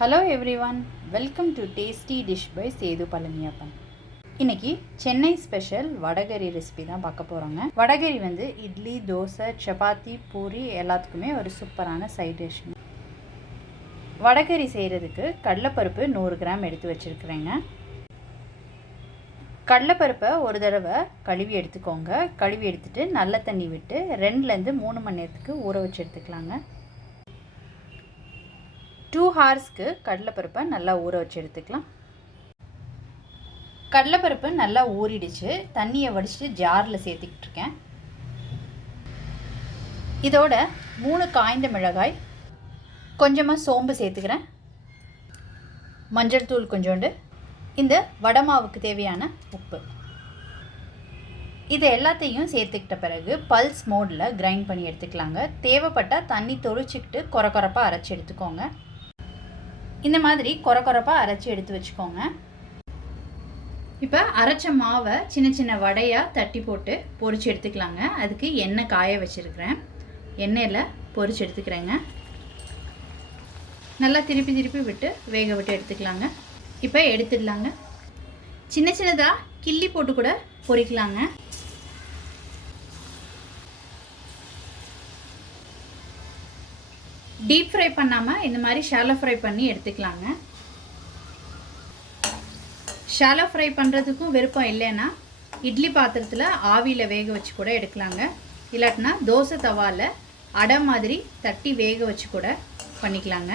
Hello everyone welcome to tasty dish by Sethu Palaniappan இன்றைக்கி Chennai special vada curry recipe தான் பார்க்க போகிறோங்க வடகரி வந்து இட்லி தோசை சப்பாத்தி பூரி எல்லாத்துக்குமே ஒரு சூப்பரான சைட் டிஷ் வடகரி செய்கிறதுக்கு கடலைப்பருப்பு நூறு கிராம் எடுத்து வச்சுருக்குறேங்க. கடலைப்பருப்பை ஒரு தடவை கழுவி எடுத்துக்கோங்க. கழுவி எடுத்துட்டு நல்ல தண்ணி விட்டு ரெண்டுலேருந்து மூணு மணி நேரத்துக்கு ஊற வச்சு எடுத்துக்கலாங்க. டூ ஹார்ஸ்க்கு கடலைப்பருப்பை நல்லா ஊற வச்சு எடுத்துக்கலாம். கடலைப்பருப்பு நல்லா ஊறிடுச்சு. தண்ணியை வடிச்சிட்டு ஜாரில் சேர்த்துக்கிட்டு இருக்கேன். இதோட மூணு காய்ந்த மிளகாய் கொஞ்சமாக சோம்பு சேர்த்துக்கிறேன். மஞ்சள் தூள் கொஞ்சோண்டு இந்த வடை மாவுக்கு தேவையான உப்பு. இது எல்லாத்தையும் சேர்த்துக்கிட்ட பிறகு பல்ஸ் மோடில் கிரைண்ட் பண்ணி எடுத்துக்கலாங்க. தேவைப்பட்டால் தண்ணி தொளிச்சிக்கிட்டு கொர கொரப்பாக அரைச்சி எடுத்துக்கோங்க. இந்த மாதிரி கொர கொரப்பாக அரைச்சி எடுத்து வச்சுக்கோங்க. இப்போ அரைச்ச மாவை சின்ன சின்ன வடையாக தட்டி போட்டு பொறிச்சு எடுத்துக்கலாங்க. அதுக்கு எண்ணெய் காய வச்சுருக்கிறேன். எண்ணெயில் பொறிச்சு எடுத்துக்கிறேங்க. நல்லா திருப்பி திருப்பி விட்டு வேக விட்டு எடுத்துக்கலாங்க. இப்போ எடுத்துடலாங்க. சின்ன சின்னதாக கிள்ளி போட்டு கூட பொரிக்கலாங்க. டீப் ஃப்ரை பண்ணாமல் இந்த மாதிரி ஷாலோ ஃப்ரை பண்ணி எடுத்துக்கலாங்க. ஷாலோ ஃப்ரை பண்ணுறதுக்கும் விருப்பம் இல்லைன்னா இட்லி பாத்திரத்தில் ஆவியில் வேக வச்சு கூட எடுக்கலாங்க. இல்லாட்டினா தோசை தவாவில் அடை மாதிரி தட்டி வேக வச்சு கூட பண்ணிக்கலாங்க.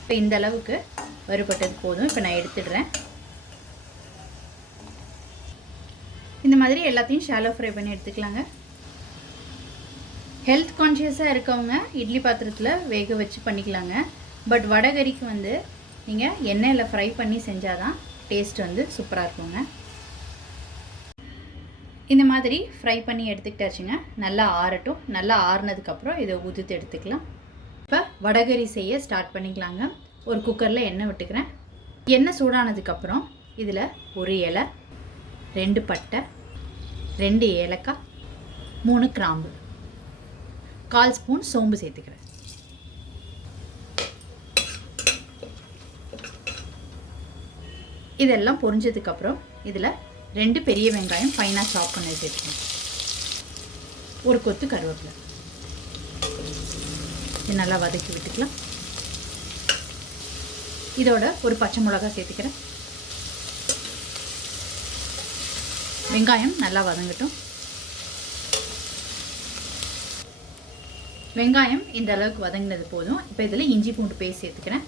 இப்போ இந்த அளவுக்கு வறுபட்டது போதும். இப்போ நான் எடுத்துடுறேன். இந்த மாதிரி எல்லாத்தையும் ஷாலோ ஃப்ரை பண்ணி எடுத்துக்கலாங்க. ஹெல்த் கான்ஷியஸாக இருக்கவங்க இட்லி பாத்திரத்தில் வேக வச்சு பண்ணிக்கலாங்க. பட் வடகறிக்கு வந்து நீங்கள் எண்ணெயில் ஃப்ரை பண்ணி செஞ்சால் தான் டேஸ்ட் வந்து சூப்பராக இருக்குங்க. இந்த மாதிரி ஃப்ரை பண்ணி எடுத்துக்கிட்டாச்சுங்க. நல்லா ஆறட்டும். நல்லா ஆறுனதுக்கப்புறம் இதை உதுத்து எடுத்துக்கலாம். இப்போ வடகறி செய்ய ஸ்டார்ட் பண்ணிக்கலாங்க. ஒரு குக்கரில் எண்ணெய் விட்டுக்கிறேன். எண்ணெய் சூடானதுக்கப்புறம் இதில் ஒரு இலை ரெண்டு பட்டை ரெண்டு ஏலக்காய் மூணு கிராம்பு. கால் ஸ்பூன் சோம்பு சேர்த்துக்கிறேன். இதெல்லாம் பொரிஞ்சதுக்கப்புறம் இதில் ரெண்டு பெரிய வெங்காயம் ஃபைனாக சாப் பண்ணி சேர்த்துக்கணும். ஒரு கொத்து கருவேப்பிலை. இது நல்லா வதக்கி விட்டுக்கலாம். இதோட ஒரு பச்சை மிளகா சேர்த்துக்கிறேன். வெங்காயம் நல்லா வதங்கட்டும். வெங்காயம் இந்த அளவுக்கு வதங்கினது போதும். இப்போ இதில் இஞ்சி பூண்டு பேஸ்ட் சேர்த்துக்கிறேன்.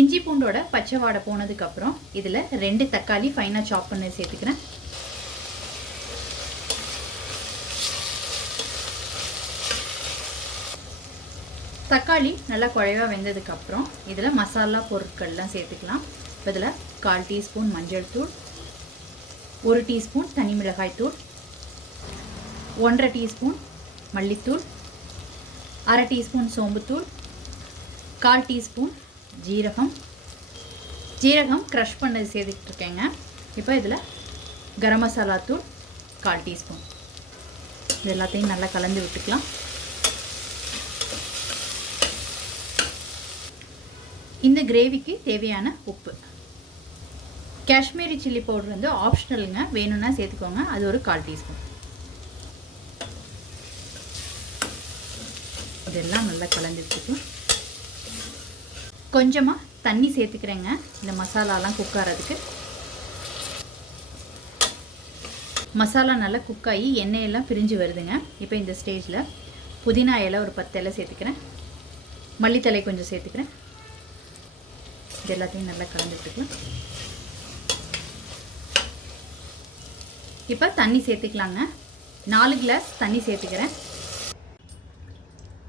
இஞ்சி பூண்டோட பச்சை வாடை போனதுக்கப்புறம் இதில் ரெண்டு தக்காளி ஃபைனாக சாப் பண்ணி சேர்த்துக்கிறேன். தக்காளி நல்லா குழைவாக வெந்ததுக்கப்புறம் இதில் மசாலா பொருட்கள்லாம் சேர்த்துக்கலாம். இப்போ இதில் கால் டீஸ்பூன் மஞ்சள் தூள் ஒரு டீஸ்பூன் தனி மிளகாய் தூள் ஒன்றரை டீஸ்பூன் மல்லித்தூள் அரை டீஸ்பூன் சோம்புத்தூள் கால் டீஸ்பூன் ஜீரகம். ஜீரகம் க்ரஷ் பண்ணது சேர்த்துக்கிட்டு இருக்கேங்க இப்போ இதில் கரம் மசாலா தூள் கால் டீஸ்பூன். இது எல்லாத்தையும் நல்லா கலந்து விட்டுக்கலாம். இந்த கிரேவிக்கு தேவையான உப்பு. காஷ்மீரி சில்லி பவுடர் வந்து ஆப்ஷனலுங்க. வேணும்னா சேர்த்துக்கோங்க. அது ஒரு கால் டீஸ்பூன். இதெல்லாம் நல்லா கலந்துட்டுருக்கும் கொஞ்சமாக தண்ணி சேர்த்துக்கிறேங்க. இந்த மசாலாலாம் குக் ஆகிறதுக்கு மசாலா நல்லா குக் ஆகி எண்ணெயெல்லாம் பிரிஞ்சு வருதுங்க. இப்போ இந்த ஸ்டேஜில் புதினா இலை ஒரு பத்து இலை சேர்த்துக்கிறேன். மல்லித்தலை கொஞ்சம் சேர்த்துக்கிறேன். இது எல்லாத்தையும் நல்லா கலந்துட்டுருக்கலாம் இப்போ தண்ணி சேர்த்துக்கலாங்க. நாலு கிளாஸ் தண்ணி சேர்த்துக்கிறேன்.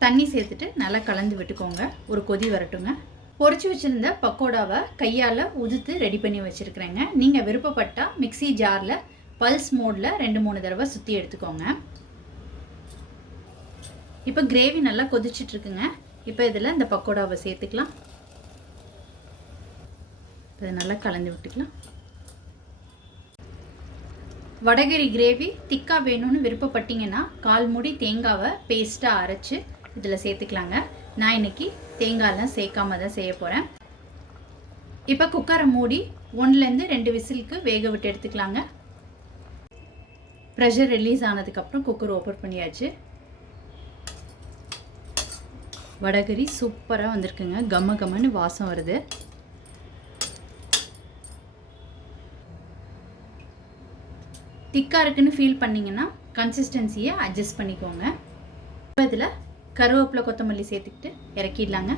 தண்ணி சேர்த்துட்டு நல்லா கலந்து விட்டுக்கோங்க. ஒரு கொதி வரட்டுங்க. பொறிச்சு வச்சுருந்த பக்கோடாவை கையால் உதுத்து ரெடி பண்ணி வச்சுருக்குறேங்க. நீங்கள் விருப்பப்பட்டால் மிக்சி ஜாரில் பல்ஸ் மோடில் ரெண்டு மூணு தடவை சுற்றி எடுத்துக்கோங்க. இப்போ கிரேவி நல்லா கொதிச்சிட்ருக்குங்க இப்போ இதில் இந்த பக்கோடாவை சேர்த்துக்கலாம். இப்போ நல்லா கலந்து விட்டுக்கலாம். வடகரி கிரேவி திக்காக வேணும்னு விருப்பப்பட்டீங்கன்னா கால் மூடி தேங்காவை பேஸ்ட்டாக அரைச்சி இதில் சேர்த்துக்கலாங்க. நான் இன்றைக்கி தேங்காயெலாம் சேர்க்காம தான் செய்ய போகிறேன் இப்போ குக்கரை மூடி ஒன்றுலேருந்து ரெண்டு விசிலுக்கு வேக விட்டு எடுத்துக்கலாங்க. ப்ரெஷர் ரிலீஸ் ஆனதுக்கப்புறம் குக்கர் ஓப்பன் பண்ணியாச்சு. வடகரி சூப்பராக வந்திருக்குங்க. கம்ம கம்மன்னு வாசம் வருது. திக்காக இருக்குன்னு ஃபீல் பண்ணிங்கன்னா கன்சிஸ்டன்சியை அட்ஜஸ்ட் பண்ணிக்கோங்க. இப்போ இதில் கருவேப்பிலை கொத்தமல்லி சேர்த்துக்கிட்டு இறக்கிடலாங்க.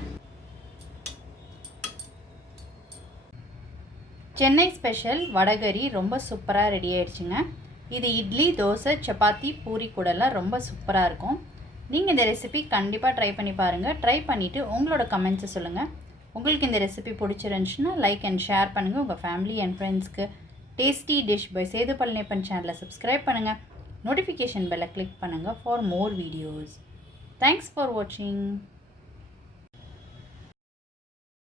சென்னை ஸ்பெஷல் வடகறி ரொம்ப சூப்பராக ரெடி ஆயிடுச்சுங்க. இது இட்லி தோசை சப்பாத்தி பூரி கூடலாம் ரொம்ப சூப்பராக இருக்கும். நீங்கள் இந்த ரெசிபி கண்டிப்பாக ட்ரை பண்ணி பாருங்கள் ட்ரை பண்ணிவிட்டு உங்களோட கமெண்ட்ஸை சொல்லுங்கள் உங்களுக்கு இந்த ரெசிபி பிடிச்சிருந்துச்சுன்னா லைக் அண்ட் ஷேர் பண்ணுங்கள் உங்கள் ஃபேமிலி அண்ட் ஃப்ரெண்ட்ஸ்க்கு tasty dish by Sethu Palaniappan சேனலை சப்ஸ்கிரைப் பண்ணுங்கள் நோட்டிஃபிகேஷன் பெல்லை கிளிக் பண்ணுங்கள் for more videos thanks for வாட்சிங்